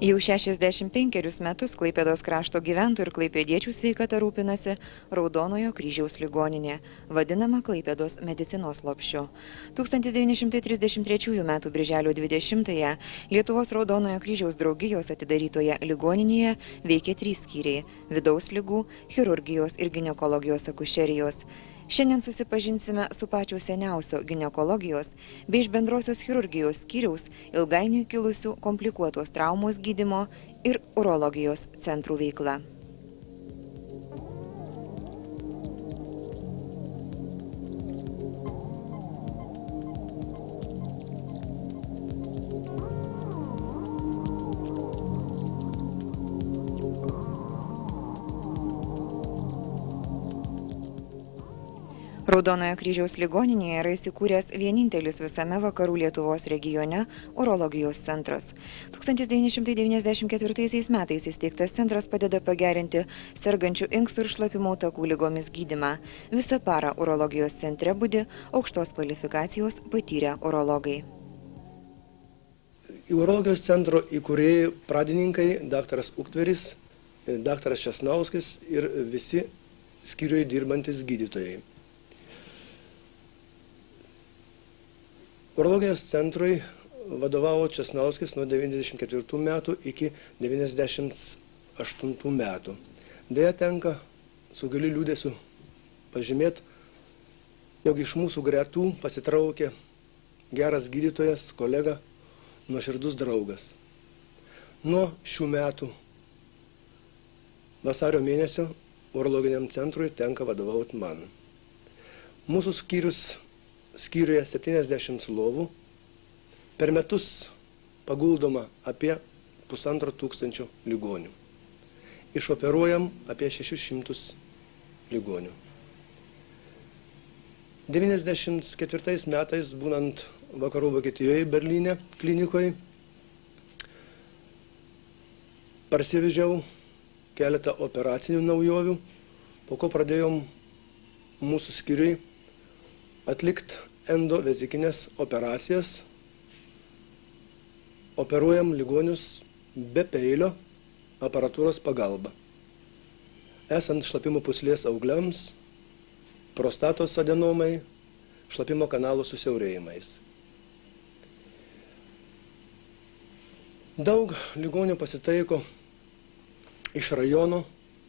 Jau 65 metus Klaipėdos krašto gyventojų ir klaipėdiečių sveikata rūpinasi Raudonojo kryžiaus ligoninė, vadinama Klaipėdos medicinos lopšiu. 1933 m. birželio 20-ąją Lietuvos Raudonojo kryžiaus draugijos atidarytoje ligoninėje veikė 3 skyriai – vidaus ligų, chirurgijos ir ginekologijos akušerijos. Šiandien susipažinsime su pačio seniausio ginekologijos bei iš bendrosios chirurgijos skyriaus ilgainiui kilusių komplikuotos traumos gydymo ir urologijos centrų veikla. Raudonojo kryžiaus ligoninėje yra įsikūręs vienintelis visame vakarų Lietuvos regione urologijos centras. 1994 metais įsteigtas centras padeda pagerinti sergančių inkstų ir šlapimo takų ligomis gydymą. Visą parą urologijos centre budi aukštos kvalifikacijos patyrę urologai. Urologijos centro įkūrėjai pradininkai daktaras Uktveris, daktaras Česnauskis ir visi skyriuje dirbantis gydytojai. Urologijos centrui vadovavo Česnauskis nuo 1994 metų iki 1998 metų. Deja tenka su giliu liūdesiu pažymėti, jog iš mūsų gretų pasitraukė geras gydytojas, kolega, nuoširdus draugas. Nuo šių metų vasario mėnesio urologiniam centrui tenka vadovauti man. Mūsų skyriuje 70 lovų, per metus paguldoma apie 1500 ligonių. Išoperuojam apie 600 ligonių. 1994 metais, būnant vakarų Vokietijoje, Berlyne klinikoje, parsivežiau keletą operacinių naujovių, po ko pradėjom mūsų skyriui atlikti endovezikinės operacijas. Operuojam ligonius be peilio aparatūros pagalba. Esant šlapimo pūslės augliams, prostatos adenomai, šlapimo kanalų susiaurėjimais. Daug ligonių pasitaiko iš rajono,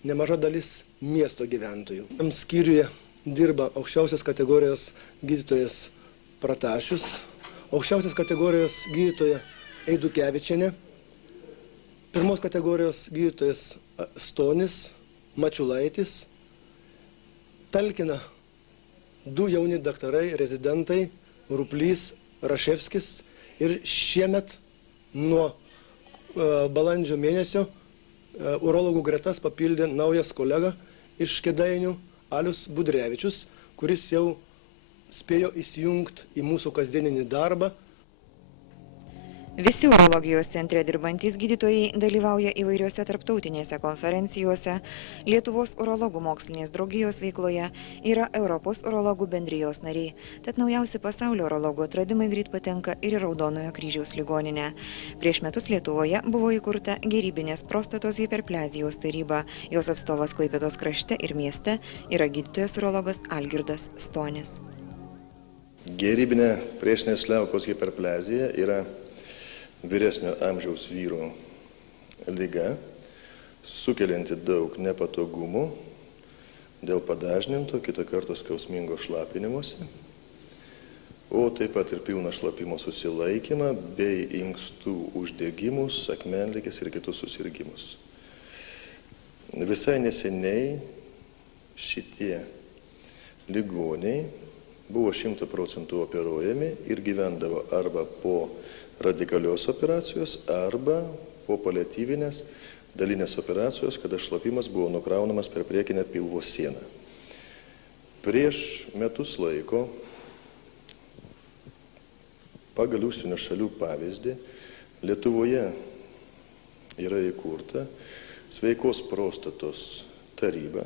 nemaža dalis miesto gyventojų. Skyriuje dirba aukščiausios kategorijos gydytojas Pratašius, aukščiausios kategorijos gydytoja Eidukevičienė, pirmos kategorijos gydytojas Stonis, Mačiulaitis, talkina 2 jauni daktarai, rezidentai, Ruplys, Raševskis, ir šiemet nuo balandžio mėnesio urologų gretas papildė naujas kolega iš Kėdainių, Alius Budrevičius, kuris jau spėjo įsijungti į mūsų kasdieninį darbą. Visi urologijos centre dirbantys gydytojai dalyvauja įvairiuose tarptautinėse konferencijose, Lietuvos urologų mokslinės draugijos veikloje, yra Europos urologų bendrijos nariai. Tad naujausi pasaulio urologų atradimai greit patenka ir į Raudonojo kryžiaus ligoninę. Prieš metus Lietuvoje buvo įkurta gerybinės prostatos hiperplazijos taryba. Jos atstovas Klaipėdos krašte ir mieste yra gydytojas urologas Algirdas Stonis. Gerybinė priešinės liaukos hiperplazija yra vyresnio amžiaus vyrų liga, sukelianti daug nepatogumų dėl padažninto, kitą kartą skausmingo šlapinimuose, o taip pat ir pilną šlapimo susilaikymą bei inkstų uždegimus, akmenligės ir kitus susirgimus. Visai neseniai šitie ligoniai buvo 100% operuojami ir gyvendavo arba po radikalios operacijos arba po paliatyvinės dalinės operacijos, kada šlapimas buvo nukraunamas per priekinę pilvo sieną. Prieš metus laiko, pagal užsienio šalių pavyzdį, Lietuvoje yra įkurta sveikos prostatos taryba,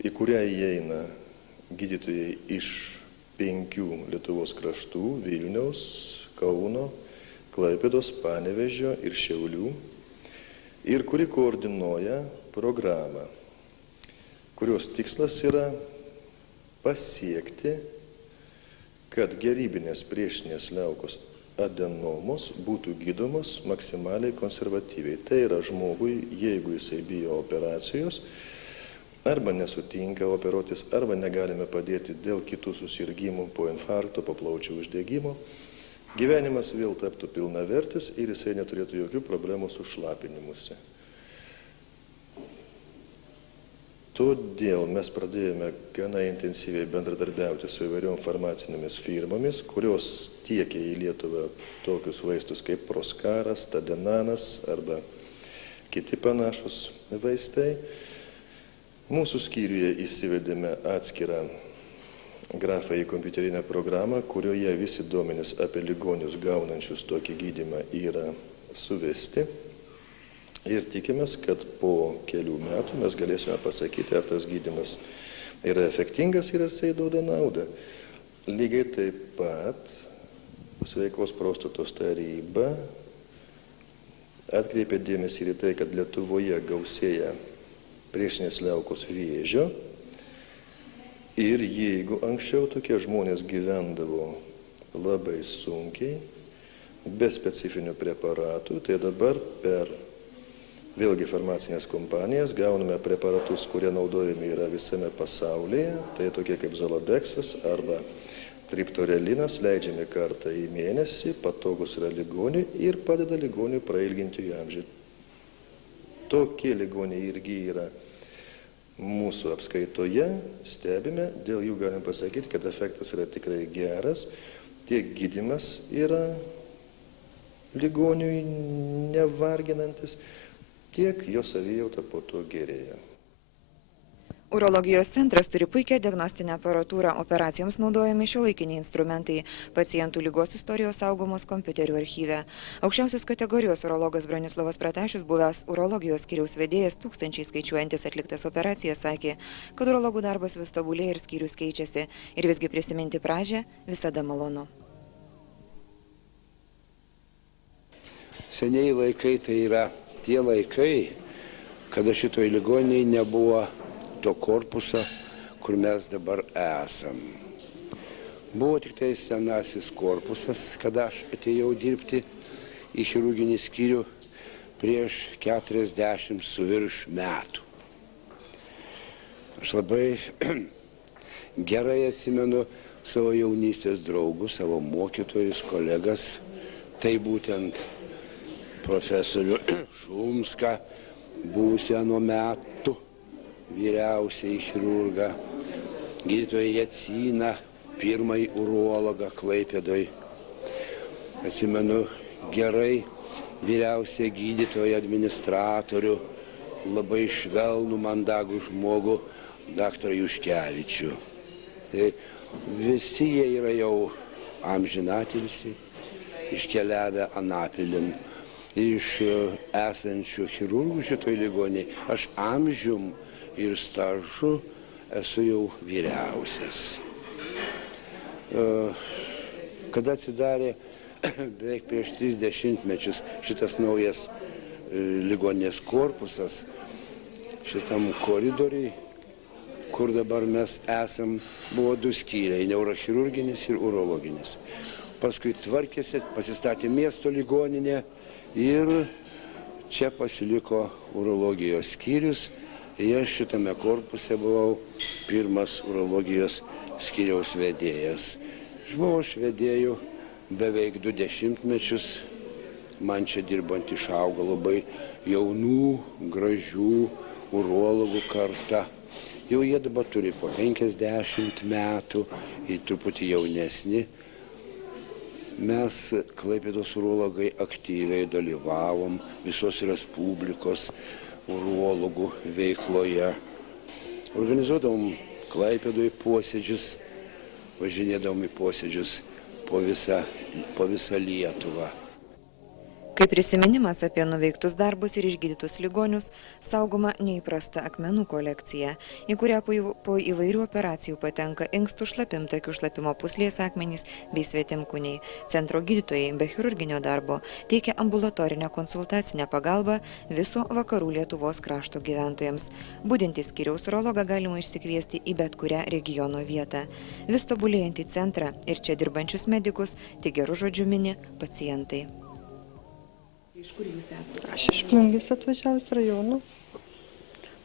į kurią įeina gydytojai iš 5 Lietuvos kraštų – Vilniaus, Kauno, Klaipėdos, Panevėžio ir Šiaulių ir kuri koordinuoja programą, kurios tikslas yra pasiekti, kad gerybinės priešinės liaukos adenomos būtų gydomos maksimaliai konservatyviai. Tai yra žmogui, jeigu jisai bijo operacijos, arba nesutinka operuotis, arba negalime padėti dėl kitų susirgymų po infarkto, po plaučių uždegimo, gyvenimas vėl taptų pilnavertis ir jisai neturėtų jokių problemų su šlapinimusi. Todėl mes pradėjome gana intensyviai bendradarbiauti su įvairiom farmacinėmis firmomis, kurios tiekia į Lietuvą tokius vaistus kaip Proskaras, Tadenanas arba kiti panašus vaistai. Mūsų skyriuje įsivedėme atskirą grafą į kompiuterinę programą, kurioje visi duomenys apie ligonius gaunančius tokį gydymą yra suvesti. Ir tikimės, kad po kelių metų mes galėsime pasakyti, ar tas gydymas yra efektingas ir ar jisai duoda naudą. Lygiai taip pat Sveikos prostatos taryba atkreipė dėmesį ir į tai, kad Lietuvoje gausėja priešinės liaukos vėžio. Ir jeigu anksčiau tokie žmonės gyvendavo labai sunkiai, be specifinių preparatų, tai dabar per vėlgi farmacinės kompanijas gauname preparatus, kurie naudojami yra visame pasaulyje, tai tokie kaip Zolodeksas arba triptorelinas, leidžiami kartą į mėnesį, patogus yra ligoniui ir padeda ligoniui prailginti jų amžių. Tokie ligoniai irgi yra mūsų apskaitoje, stebime, dėl jų galim pasakyti, kad efektas yra tikrai geras, tiek gydymas yra ligoniui nevarginantis, tiek jo savijauta po to gerėja. Urologijos centras turi puikią diagnostinę aparatūrą, operacijoms naudojami šiuolaikiniai instrumentai, pacientų ligos istorijos saugomos kompiuterių archyve. Aukščiausios kategorijos urologas Bronislavas Pratašius, buvęs urologijos skyriaus vedėjas, tūkstančiai skaičiuojantis atliktas operacijas, sakė, kad urologų darbas vis tobulėja ir skyrius keičiasi. Ir visgi prisiminti pradžią visada malonu. Seniai laikai tai yra tie laikai, kada šitoj ligoninėje nebuvo to korpuso, kur mes dabar esam. Buvo tik tai senasis korpusas, kada aš atėjau dirbti į chirurginį skyrių prieš 40 su virš metų. Aš labai gerai atsimenu savo jaunystės draugus, savo mokytojus, kolegas, tai būtent profesorių Šumską, buvusią nuo metų vyriausiai chirurgą, gydytoją Jacyną, pirmąjį urologą Klaipėdoj. Atsimenu gerai vyriausią gydytoją administratorių, labai švelnų, mandagų žmogų, daktarą Juškevičių. Tai visi jie yra jau amžinatilsi, iškeliavę anapilin. Iš esančių chirurgų šitoj ligoninėje aš amžium ir stažu esu jau vyriausias. Kada atsidarė beveik prieš 30 mečius šitas naujas ligoninės korpusas, šitam koridoriui, kur dabar mes esam, buvo 2 skyriai, neurochirurginis ir urologinis. Paskui tvarkėsi, pasistatė miesto ligoninė, ir čia pasiliko urologijos skyrius. Aš šitame korpuse buvau pirmas urologijos skyriaus vedėjas. Aš buvau vedėjų beveik 20 mečius. Man čia dirbant išaugo labai jaunų, gražių urologų karta. Jau jie dabar turi po 50 metų ir truputį jaunesni. Mes, Klaipėdos urologai, aktyviai dalyvavom visos Respublikos urologų veikloje. Organizuodavom Klaipėdoje posėdžius, važinėdavom į posėdžius po visą Lietuvą. Kaip prisiminimas apie nuveiktus darbus ir išgydytus ligonius, saugoma neįprasta akmenų kolekcija, į kurią po įvairių operacijų patenka inkstų šlapimtakių šlapimo pūslės akmenys bei svetimkūniai. Centro gydytojai be chirurginio darbo teikia ambulatorinę konsultacinę pagalbą viso vakarų Lietuvos krašto gyventojams. Budintį skyriaus urologą galima išsikviesti į bet kurią regiono vietą. Vis tobulėjantį centrą ir čia dirbančius medikus tik gerų žodžių mini pacientai. Iš kur jūs esate? Aš iš Plungės atvažiavus rajono.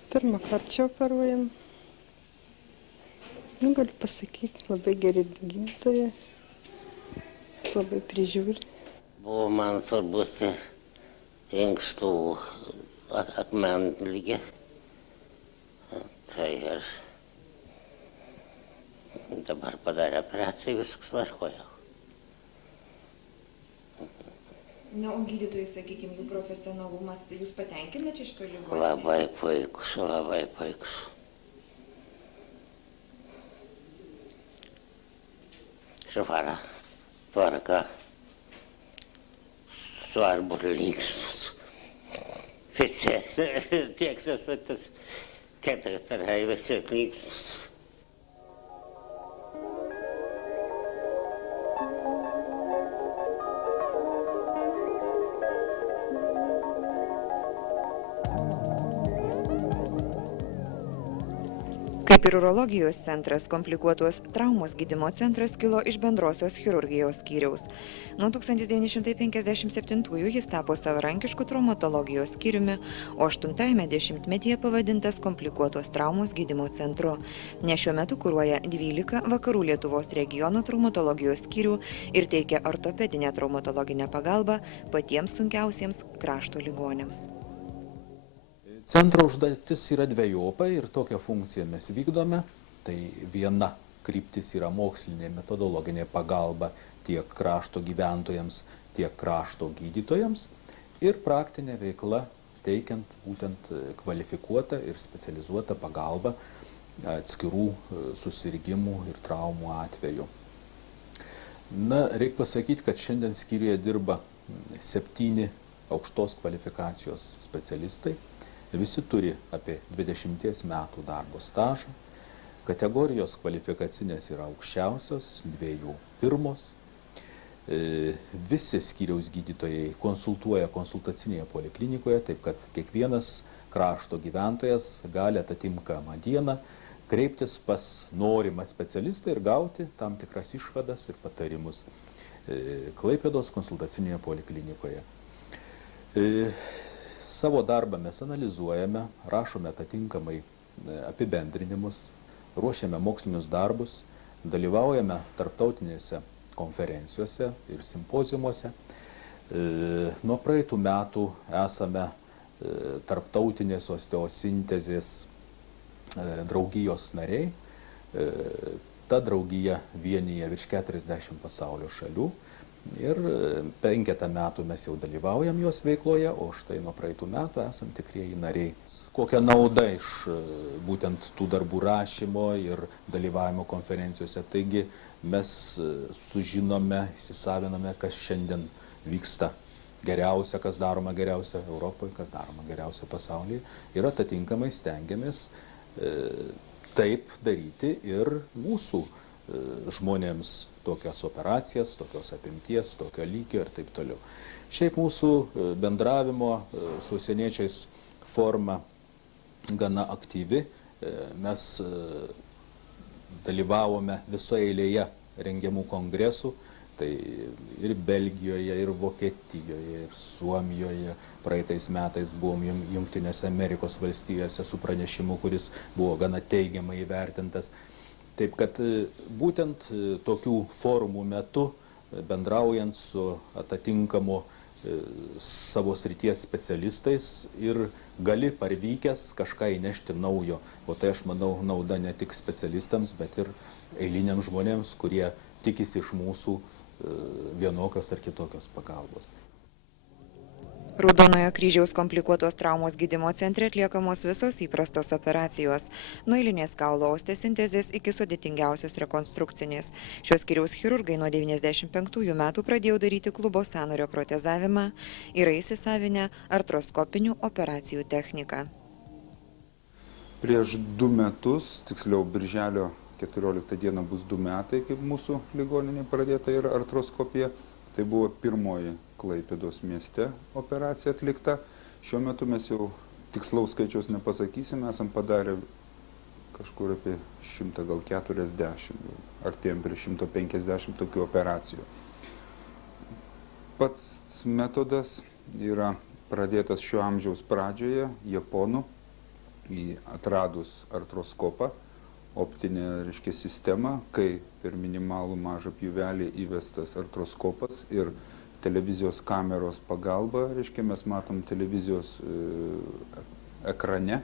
Pirmą kartą čia operuojam. Galiu pasakyti, labai geri gydytojai, labai prižiūri. Buvo man svarbus inkstų akmenligė. Tai ir dabar padarė operaciją, viskas tvarkoja. Na, o gydytojai, sakykime, jų profesionalumas, jūs patenkina čia šito ligonį? Labai puikus, labai puikus. Švara, tvarka, svarbu linksmus. Visi, tiek sesutis, ketvirtarai, visi linksmus. Kaip ir urologijos centras, komplikuotos traumos gydymo centras kilo iš bendrosios chirurgijos skyriaus. Nuo 1957-ųjų jis tapo savarankišku traumatologijos skyriumi, o 8-ame dešimtmetyje pavadintas komplikuotos traumos gydymo centru, nes šiuo metu kuruoja 12 vakarų Lietuvos regiono traumatologijos skyrių ir teikia ortopedinę traumatologinę pagalbą patiems sunkiausiems krašto ligoniams. Centro užduotis yra dvejopa ir tokią funkciją mes vykdome. Tai viena kryptis yra mokslinė metodologinė pagalba tiek krašto gyventojams, tiek krašto gydytojams ir praktinė veikla teikiant būtent kvalifikuotą ir specializuotą pagalbą atskirų susirgimų ir traumų atveju. Na, reikia pasakyti, kad šiandien skyriuje dirba 7 aukštos kvalifikacijos specialistai. Visi turi apie 20 metų darbo stažą. Kategorijos kvalifikacinės yra aukščiausios, 2 pirmos. Visi skyriaus gydytojai konsultuoja konsultacinėje poliklinikoje, taip kad kiekvienas krašto gyventojas gali atitinkamą dieną kreiptis pas norimą specialistą ir gauti tam tikras išvadas ir patarimus Klaipėdos konsultacinėje poliklinikoje. Savo darbą mes analizuojame, rašome atitinkamai apibendrinimus, ruošiame mokslinius darbus, dalyvaujame tarptautinėse konferencijose ir simpoziumuose. Nuo praeitų metų esame tarptautinės osteosintezės draugijos nariai. Ta draugija vienyje virš 40 pasaulio šalių. Ir 5 metų mes jau dalyvaujam jos veikloje, o štai nuo praeitų metų esam tikrieji nariai. Kokia nauda iš būtent tų darbų rašymo ir dalyvavimo konferencijose? Taigi mes sužinome, įsisaviname, kas šiandien vyksta geriausia, kas daroma geriausia Europoje, kas daroma geriausia pasaulyje. Ir atitinkamai stengiamės taip daryti ir mūsų žmonėms tokias operacijas, tokios apimties, tokio lygio ir taip toliau. Šiaip mūsų bendravimo su užsieniečiais forma gana aktyvi. Mes dalyvavome visoje eilėje rengiamų kongresų, tai ir Belgijoje, ir Vokietijoje, ir Suomijoje. Praeitais metais buvom Jungtinėse Amerikos valstijose su pranešimu, kuris buvo gana teigiamai įvertintas. Taip kad būtent tokių forumų metu, bendraujant su atitinkamu savo srities specialistais ir gali parvykęs kažką įnešti naujo. O tai aš manau nauda ne tik specialistams, bet ir eiliniams žmonėms, kurie tikisi iš mūsų vienokios ar kitokios pagalbos. Raudonojo kryžiaus komplikuotos traumos gydymo centre atliekamos visos įprastos operacijos. Nuo eilinės kaulo ostesintezės iki sudėtingiausios rekonstrukcinės. Šios skyriaus chirurgai nuo 95 metų pradėjo daryti klubo sąnario protezavimą, yra įsisavinę artroskopinių operacijų techniką. Prieš 2 metus, tiksliau birželio 14 dieną bus 2 metai, kaip mūsų ligoninė pradėta yra artroskopija. Tai buvo pirmoji Klaipėdos mieste operacija atlikta. Šiuo metu mes jau tikslaus skaičiaus nepasakysime, esam padarę kažkur apie 140, artėjom prie 150 tokių operacijų. Pats metodas yra pradėtas šio amžiaus pradžioje japonų, atradus artroskopą, optinė sistema, kai per minimalų mažą pjūvelį įvestas artroskopas ir televizijos kameros pagalba, mes matom televizijos ekrane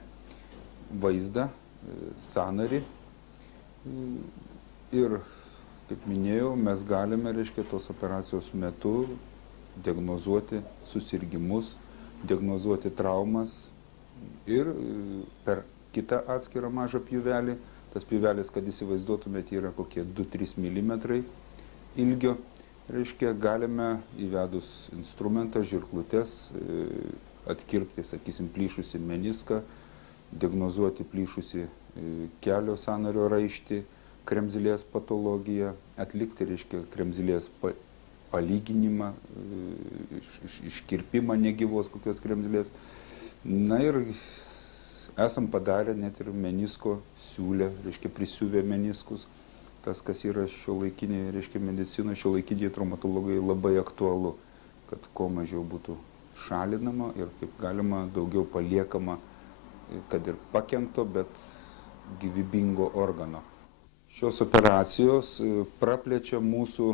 vaizdą, sąnarį ir, kaip minėjau, mes galime, tos operacijos metu diagnozuoti susirgimus, diagnozuoti traumas ir per kitą atskirą mažą pjūvelį. Tas pjūvelis, kad įsivaizduotumėte, yra kokie 2-3 mm ilgio. Galime įvedus instrumentą, žirklutes, atkirpti, plyšusį meniską, diagnozuoti plyšusį kelio sąnario raištį, kremzlės patologiją, atlikti, kremzlės palyginimą, iškirpimą negyvos kokios kremzlės. Na ir esam padarę net ir menisko siūlę, prisiuvę meniskus. Tas, kas yra šiuolaikinėje, medicinoje, šiuolaikinėje traumatologijoje labai aktualu, kad kuo mažiau būtų šalinama ir kaip galima daugiau paliekama, kad ir pakenkto, bet gyvybingo organo. Šios operacijos praplečia mūsų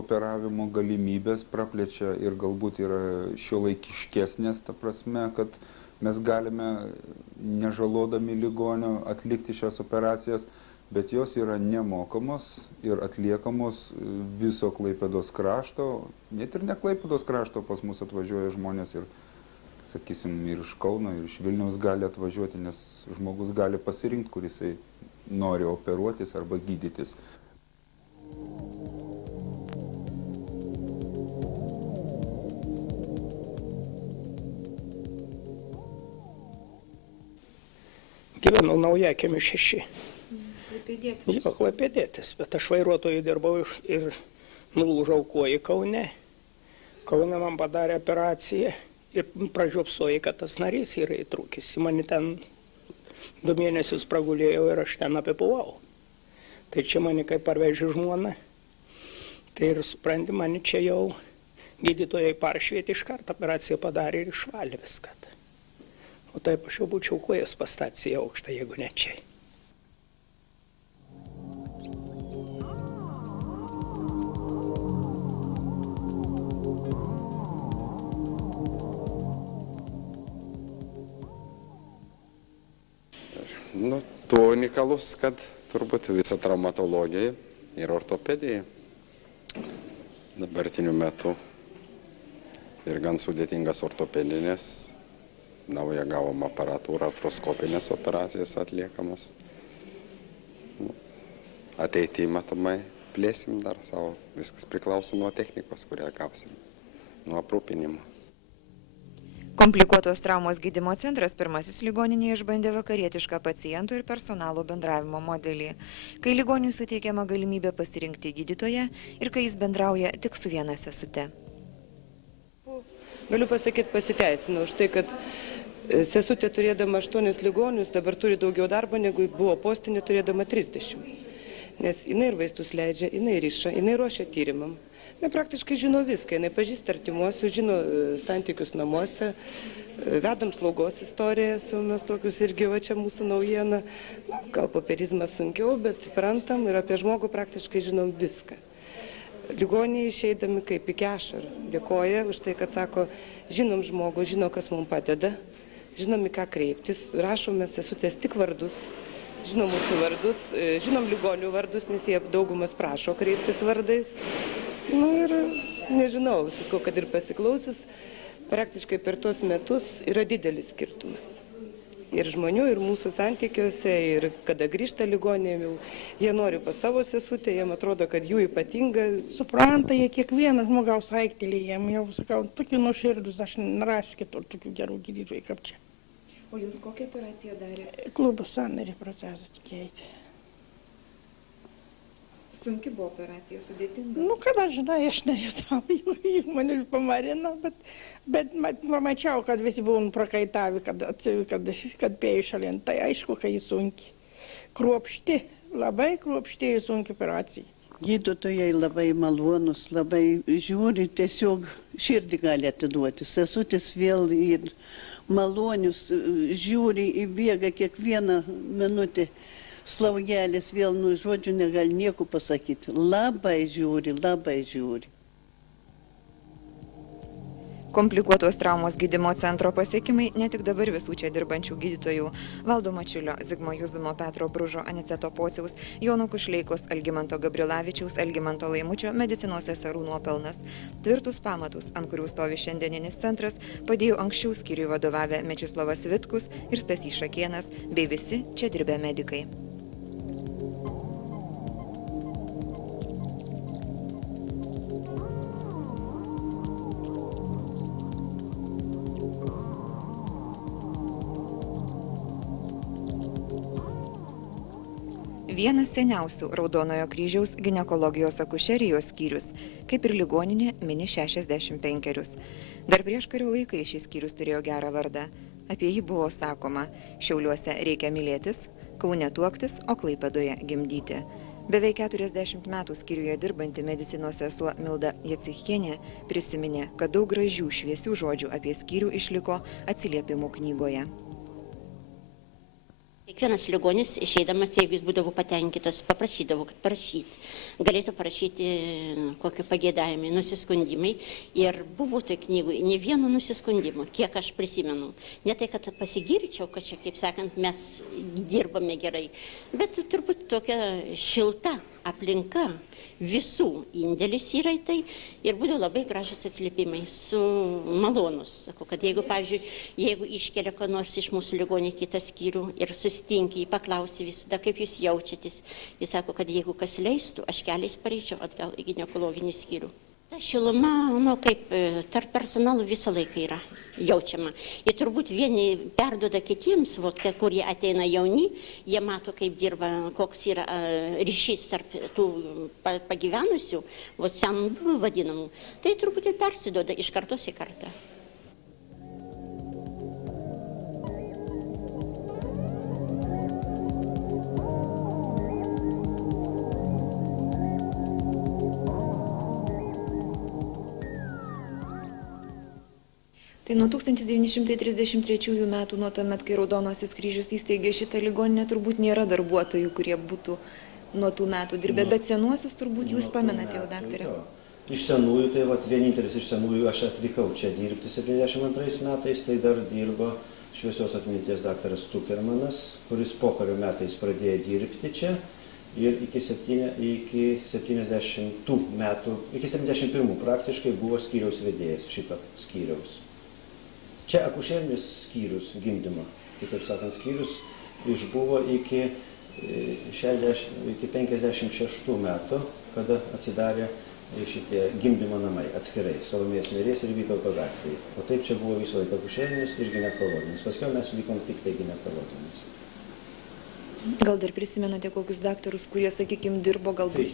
operavimo galimybės, praplečia ir galbūt yra šiuolaikiškesnės, ta prasme, kad mes galime nežalodami ligonio atlikti šias operacijas, bet jos yra nemokamos ir atliekamos viso Klaipėdos krašto, net ir ne Klaipėdos krašto, pas mus atvažiuoja žmonės ir, ir iš Kauno, ir iš Vilniaus gali atvažiuoti, nes žmogus gali pasirinkti, kur jisai nori operuotis arba gydytis. Gyvenau Naujakėmių 6. Jo, Klaipėdietis, bet aš vairuotojų dirbau ir nulūžau kojį Kaune. Kaune man padarė operaciją ir pražiopsojo, kad tas narys yra įtrūkęs. Mane ten 2 mėnesius pragulėjau ir aš ten apipuvau. Tai čia mane kaip parvežė žmona. Tai ir supranti, mane čia jau gydytojai paršvietė iš karto, operaciją padarė ir išvalė viską. O taip aš jau būčiau kojas pastatęs į aukštą, jeigu ne čia. Tuo unikalus, kad turbūt visa traumatologija ir ortopedija dabartiniu metu ir gan sudėtingas ortopedinės, naują gavom aparatūrą, artroskopinės operacijas atliekamos. Ateityje, matomai, plėsim dar savo, viskas priklauso nuo technikos, kurią gausim, nuo aprūpinimo. Komplikuotos traumos gydymo centras pirmasis ligoninėje išbandė vakarietišką pacientų ir personalo bendravimo modelį, kai ligoniui suteikiama galimybė pasirinkti gydytoją ir kai jis bendrauja tik su viena sesute. Galiu pasakyti, pasiteisinu už tai, kad sesutė turėdama 8 ligonius dabar turi daugiau darbo, negu buvo postinė turėdama 30. Nes jinai ir vaistus leidžia, jinai ryša, jinai ruošia tyrimam. Jinai praktiškai žino viską, jinai pažįsta artimuosius, žino santykius namuose, vedam slaugos istoriją, mes tokius irgi, va čia mūsų naujiena. Gal popierizmas sunkiau, bet suprantam ir apie žmogų praktiškai žinom viską. Ligoniai išeidami kaip iki ašarų dėkoja už tai, kad sako, žinom žmogų, žino, kas mums padeda, žinom į ką kreiptis, rašome sesutės tik vardus, žinom mūsų vardus, žinom ligonių vardus, nes jie daugumas prašo kreiptis vardais. Ir nežinau, sakau, kad ir pasiklausius, praktiškai per tuos metus yra didelis skirtumas. Ir žmonių, ir mūsų santykiuose, ir kada grįžta ligonė, jie nori pas savo sesutę, jiem atrodo, kad jų ypatinga. Supranta jie kiekvieną žmogaus aiktelį, jiem jau sakau, tokie nuoširdus, aš nerasiu kitur tokių gerų gydytojų kaip čia. O jums kokią operaciją darė? Klubas sąnarį protezą keitė. Sunki buvo operacija, sudėtinga. Nu, kada žinai, aš nejutau, mane pamarino, bet pamačiau, kad visi buvom prakaitavę, kad pėjau šalin. Tai aišku, kad jis sunki. Kruopšti, labai kruopšti ir sunki operacija. Gydytojai labai malonus, labai žiūri, tiesiog širdį gali atiduoti. Sesutis vėl ir malonius, žiūri, įbėga kiekvieną minutę. Slaugelis vėl, nu, žodžių negali nieko pasakyti. Labai žiūri, labai žiūri. Komplikuotos traumos gydymo centro pasiekimai ne tik dabar visų čia dirbančių gydytojų Valdo Mačiulio, Zigmo Juzumo, Petro Bružo, Aniceto Pociaus, Jono Kušleikos, Algimanto Gabrilavičiaus, Algimanto Laimučio medicinos seserų nuopelnas. Tvirtus pamatus, ant kurių stovi šiandieninis centras, padėjo anksčiau skyriui vadovavę Mečislovas Vitkus ir Stasys Šakėnas bei visi čia dirbę medikai. Vienas seniausių Raudonojo kryžiaus ginekologijos akušerijos skyrius, kaip ir ligoninė, mini 65. Dar prieškario laikais šis skyrius turėjo gerą vardą. Apie jį buvo sakoma, Šiauliuose reikia mylėtis, Kaune tuoktis, o Klaipėdoje gimdyti. Beveik 40 metų skyriuje dirbanti medicinos sesuo Milda Jacichienė prisiminė, kad daug gražių šviesių žodžių apie skyrių išliko atsiliepimų knygoje. Kiekvienas ligonis išeidamas, jeigu jis būdavo patenkintas, paprašydavo, kad parašyti. Galėtų parašyti kokį pageidavimą, nusiskundimai. Ir buvo toj knygui ne vieno nusiskundimo, kiek aš prisimenu. Ne tai, kad pasigirčiau, kad čia, kaip sakant, mes dirbame gerai, bet turbūt tokia šilta aplinka, visų indėlis yra į tai ir būdavo labai gražus atsiliepimai, su malonus. Sako, kad jeigu, pavyzdžiui, jeigu iškelia ką nors iš mūsų ligonį kitą skyrių ir susitinki, jį paklausi visada, kaip jūs jaučiatės. Jis sako, kad jeigu kas leistų, aš keliais pareičiau atgal į ginekologinį skyrių. Ta šiluma, kaip tarp personalų visą laiką yra jaučiama. Ir turbūt vieni perduoda kitiems, kurie ateina jauni, jie mato, kaip dirba, koks yra ryšys tarp tų pagyvenusių, senų vadinamų. Tai turbūt ir persiduoda iš kartos į kartą. Tai nuo 1933 metų, nuo tuomet, kai Raudonasis kryžius įsteigė šitą ligoninę, turbūt nėra darbuotojų, kurie būtų nuo tų metų dirbę, bet senuosius turbūt jūs pamenate jau, daktarė. Iš senųjų, tai vienintelis iš senųjų aš atvykau čia dirbti 72 metais, tai dar dirbo šviesios atminties daktaras Cukermanas, kuris pokario metais pradėjo dirbti čia ir iki 70 metų, iki 71 praktiškai buvo skyriaus vedėjas šito skyriaus. Čia akušerinis skyrius gimdymo, kitaip sakant, skyrius išbuvo iki 56 metų, kada atsidarė šitie gimdymo namai atskirai, Salomėjos Nėries ir Vytauto gatvėje. O taip čia buvo visą laiką akušerinis ir ginekologinis. Paskiau mes likom tik tai ginekologinis. Gal dar prisimenate kokius daktarus, kurie, sakykime, dirbo galbūt?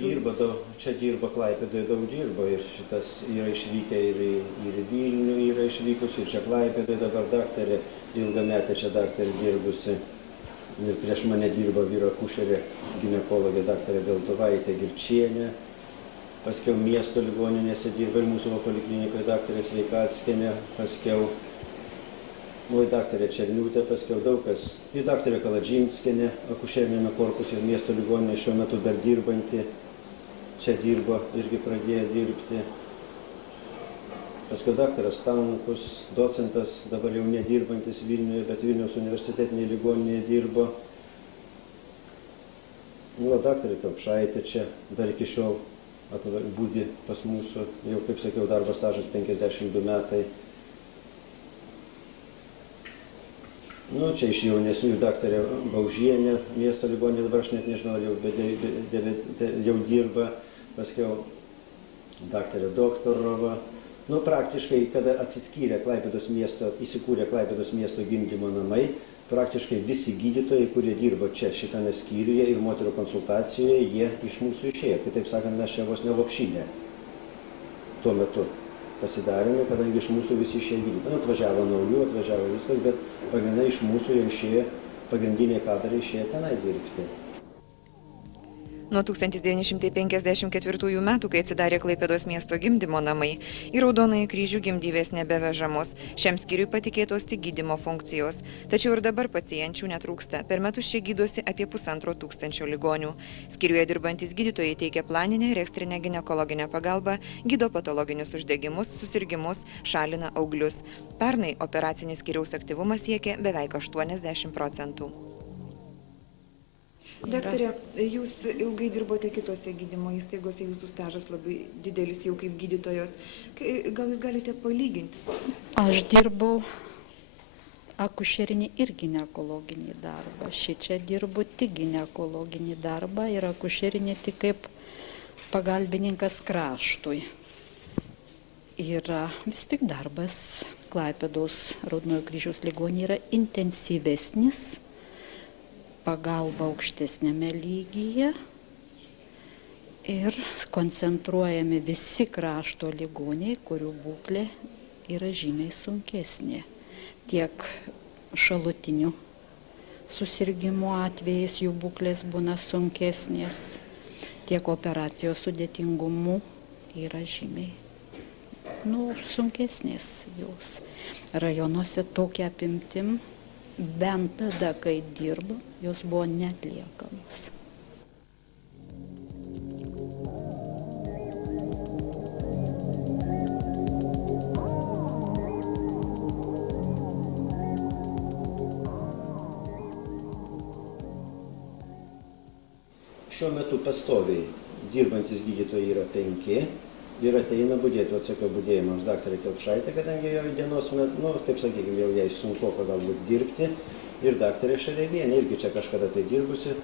Čia dirbo Klaipėdoje, daug dirbo ir šitas yra išvykę ir į Vilnių yra išvykusi, ir čia Klaipėdoje dabar daktarė, ilgametė čia daktarė dirbusi. Ir prieš mane dirbo vyro akušerė, ginekologė daktarė Deltuvaitė Girčienė. Paskiau miesto ligoninėse dirbo ir mūsų poliklinikoje daktarė Sveikatskienė, paskiau daktarė Černiūtė, paskiau daug kas. Ir daktarė Kaladžinskienė, akušerinėme korpuse ir miesto ligoninėje šiuo metu dar dirbanti. Čia dirbo, irgi pradėjo dirbti. Paskiau daktaras Stankus, docentas, dabar jau nedirbantis Vilniuje, bet Vilniaus universitetinėje ligoninėje dirbo. Daktarė Kaupšaitė čia dar iki šiol būdi pas mūsų, jau kaip sakiau, darbo stažas 52 metai. Nu, čia iš jaunesnių daktarė Baužienė, miesto ligoninė, dabar aš net nežinau, jau dirba, paskiau daktarė Doktorova. Nu, praktiškai, kada atsiskyrė Klaipėdos miesto, įsikūrė Klaipėdos miesto gimdymo namai, praktiškai visi gydytojai, kurie dirbo čia šitame skyriuje ir moterų konsultacijoje, jie iš mūsų išėjo. Kitaip sakant, mes čia vos ne lopšinė tuo metu pasidarėme, kadangi iš mūsų visi išėjo gydyti. Nu, atvažiavo naujų, atvažiavo viskas, bet pagrindai iš mūsų jau išėjo, pagrindiniai kadrai išėjo tenai dirbti. Nuo 1954 metų, kai atsidarė Klaipėdos miesto gimdymo namai, į Raudonąjį kryžių gimdyvės nebevežamos. Šiam skyriui patikėtos tik gydymo funkcijos. Tačiau ir dabar pacienčių netrūksta. Per metus čia gydosi apie 1500 ligonių. Skyriuje dirbantis gydytojai teikia planinę ir ekstrinę ginekologinę pagalbą, gydo patologinius uždegimus, susirgimus, šalina auglius. Pernai operacinis skyriaus aktyvumas siekia beveik 80%. Daktarė, jūs ilgai dirbote kitose gydymo įstaigose, jūsų stažas labai didelis jau kaip gydytojos. Gal jūs galite palyginti? Aš dirbau akušerinį ir ginekologinį darbą. Šičia dirbu tik ginekologinį darbą ir akušerinį tik kaip pagalbininkas kraštui. Yra vis tik darbas Klaipėdos Raudonojo kryžiaus ligoninėje yra intensyvesnis, pagalba aukštesnėme lygyje ir koncentruojami visi krašto ligoniai, kurių būklė yra žymiai sunkesnė. Tiek šalutinių susirgimų atvejais jų būklės būna sunkesnės, tiek operacijos sudėtingumu yra žymiai sunkesnės jos. Rajonuose tokia apimtim bent tada, kai dirbu, jos buvo neatliekamos. Šiuo metu pastoviai dirbantis gydytojai yra 5 ir ateina budėti, atsakau budėjimams daktarė Kelpšaitė, kadangi jau dienos metu, taip sakykime, jau jai sunku galbūt dirbti, ir daktarė Šerevienė, irgi čia kažkada tai dirbusi,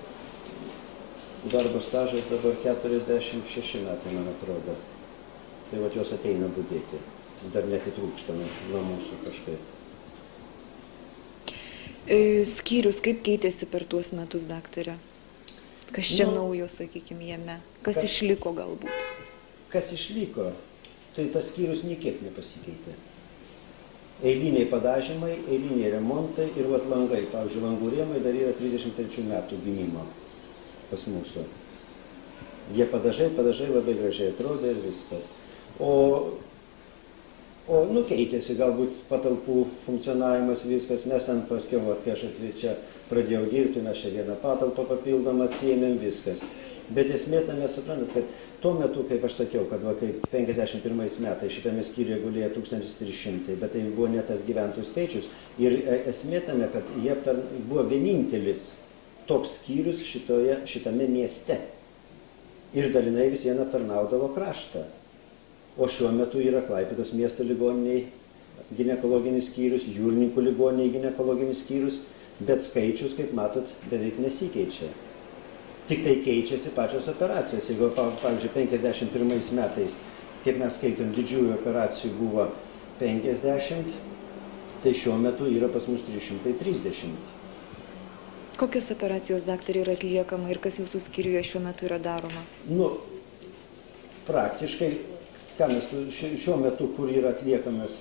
darbo stažas dabar 46 metai, man atrodo. Tai vat jos ateina budėti, dar netitrūksta nuo mūsų kažkaip. Skyrius kaip keitėsi per tuos metus, daktarė? Kas čia naujo, sakykime, jame? Kas išliko galbūt? Kas išliko, tai tas skyrius niekiek nepasikeitė. Eiliniai padažymai, eiliniai remontai ir vat langai. Pavyzdžiui, langų rėmai dar yra 33 metų gimimo pas mūsų. Jie padažai labai gražiai atrodo ir viskas. O keitėsi galbūt patalpų funkcionavimas, viskas. Mes ant paskiau, kai aš čia pradėjau dirbti, mes čia vieną patalpą papildomą atsiėmėm, viskas. Bet esmė tame suprantat, kad tuo metu, kaip aš sakiau, kad kaip 51 metais šitame skyriuje gulėjo 1300, bet tai buvo ne tas gyventojų skaičius. Ir esmė tame, kad jie buvo vienintelis toks skyrius šitame mieste. Ir dalinai vis viena tarnaudavo kraštą. O šiuo metu yra Klaipėdos miesto ligoniniai ginekologinis skyrius, Jūrininkų ligoniniai ginekologinis skyrius, bet skaičius, kaip matot, beveik nesikeičia. Tik tai keičiasi pačios operacijos. Jeigu, pavyzdžiui, 51 metais, kaip mes skaitom, didžiųjų operacijų buvo 50, tai šiuo metu yra pas mus 330. Kokios operacijos, daktarė, yra atliekama ir kas jūsų skyriuje šiuo metu yra daroma? Praktiškai, šiuo metu, kur yra atliekamas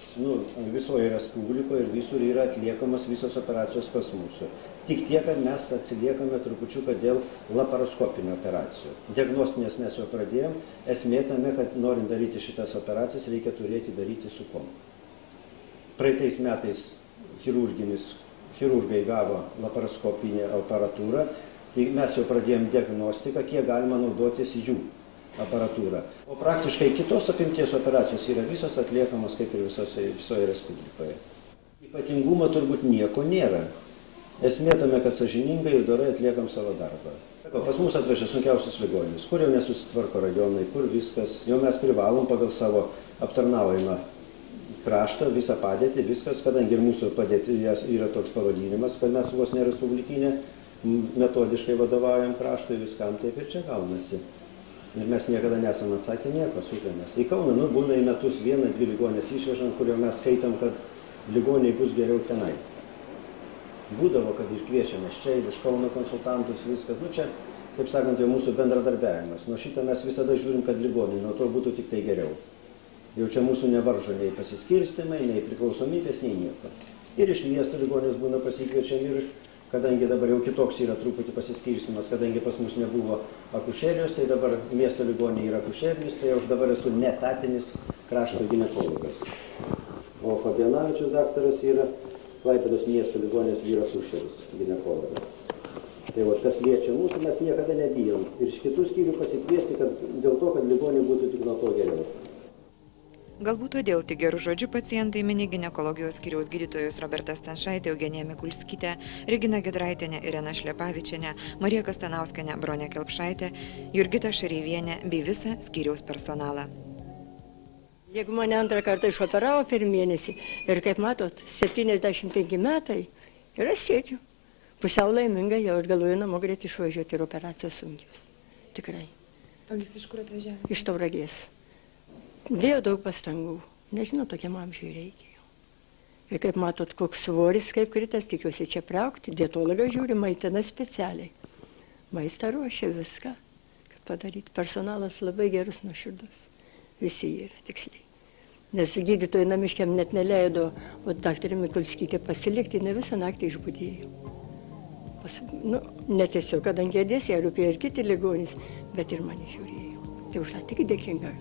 visoje Respublikoje ir visur yra atliekamas visos operacijos pas mūsų. Tik tiek, kad mes atsiliekame trupučiuką dėl laparoskopinių operacijų. Diagnostinės mes jau pradėjom. Esmė tame, kad norint daryti šitas operacijas, reikia daryti su kom. Praeitais metais chirurgai gavo laparoskopinę aparatūrą, tai mes jau pradėjom diagnostiką, kiek galima naudotis jų aparatūrą. O praktiškai kitos apimties operacijos yra visos atliekamos kaip ir visoje Respublikoje. Ypatingumo turbūt nieko nėra. Esmė tame, kad sąžiningai ir dorai atliekam savo darbą. Pas mus atvežė sunkiausius ligonius, kur jau nesusitvarko rajonai, kur viskas, jau mes privalom pagal savo aptarnaujimą kraštą, visą padėtį, viskas, kadangi ir mūsų padėtis yra toks pavadinimas, kad mes vos ne respublikinė, metodiškai vadovaujam kraštui viskam, taip ir čia gaunasi. Ir mes niekada nesam atsakę nieko, sukamės. Į Kauną, būna į metus 1-2 ligonės išvežam, kurio mes skaitom, kad ligoniai bus geriau tenai. Būdavo, kad ir kviečiamės čia, ir iš Kauno konsultantus, viskas. Čia, kaip sakant, jau mūsų bendradarbiavimas. Nuo šito mes visada žiūrim, kad ligoniai, nuo to būtų tik tai geriau. Jau čia mūsų nevaržo nei pasiskirstimai, nei priklausomybės, nei nieko. Ir iš miesto ligonės būna pasikviečiami ir kadangi dabar jau kitoks yra truputį pasiskirstimas, kadangi pas mus nebuvo akušerijos, tai dabar miesto ligonė yra akušerinis, tai aš dabar esu netatinis krašto ginekologas. O Fabianavičius daktaras yra Klaipėdos miesto ligonės vyras akušeris, ginekologas. Tai va, kas liečia mūsų, mes niekada nebijom. Ir iš kitų skyrių pasikviesti, kad dėl to, kad ligonė būtų tik nuo to geriau. Galbūt todėl tik gerų žodžių pacientai mini ginekologijos skyriaus gydytojus Robertas Stanšaitė, Eugenija Mikulskytė, Regina Gedraitienė, Irena Šlepavičienė, Marija Kastanauskienė, Bronė Kelpšaitė, Jurgita Šareivienė bei visą skyriaus personalą. Jeigu mane antrą kartą išoperavo per mėnesį ir kaip matot, 75 metai ir aš sėdžiu. Pusiau laiminga, jau aš galvoju namo greit išvažiuoti ir operacijos sunkios. Tikrai. O jūs iš kur atvažiavote? Iš Tauragės. Dėjo daug pastangų. Nežinau, tokiam amžiui reikia jau. Ir kaip matot, koks svoris, kaip kritas, tikiuosi čia priaugti. Dietologas žiūri, maitina specialiai. Maistą ruošia viską, kad padaryti. Personalas labai gerus, nuoširdus. Visi yra tiksliai. Nes gydytojai namiškiam net neleido, o daktarė Mikulskytė pasilikti, ne visą naktį išbudėjo. Ne tiesiog, kadangi ėdės, ją rūpėjo ir kiti ligonys, bet ir mane žiūrėjo. Tai už tą tik dėkinga.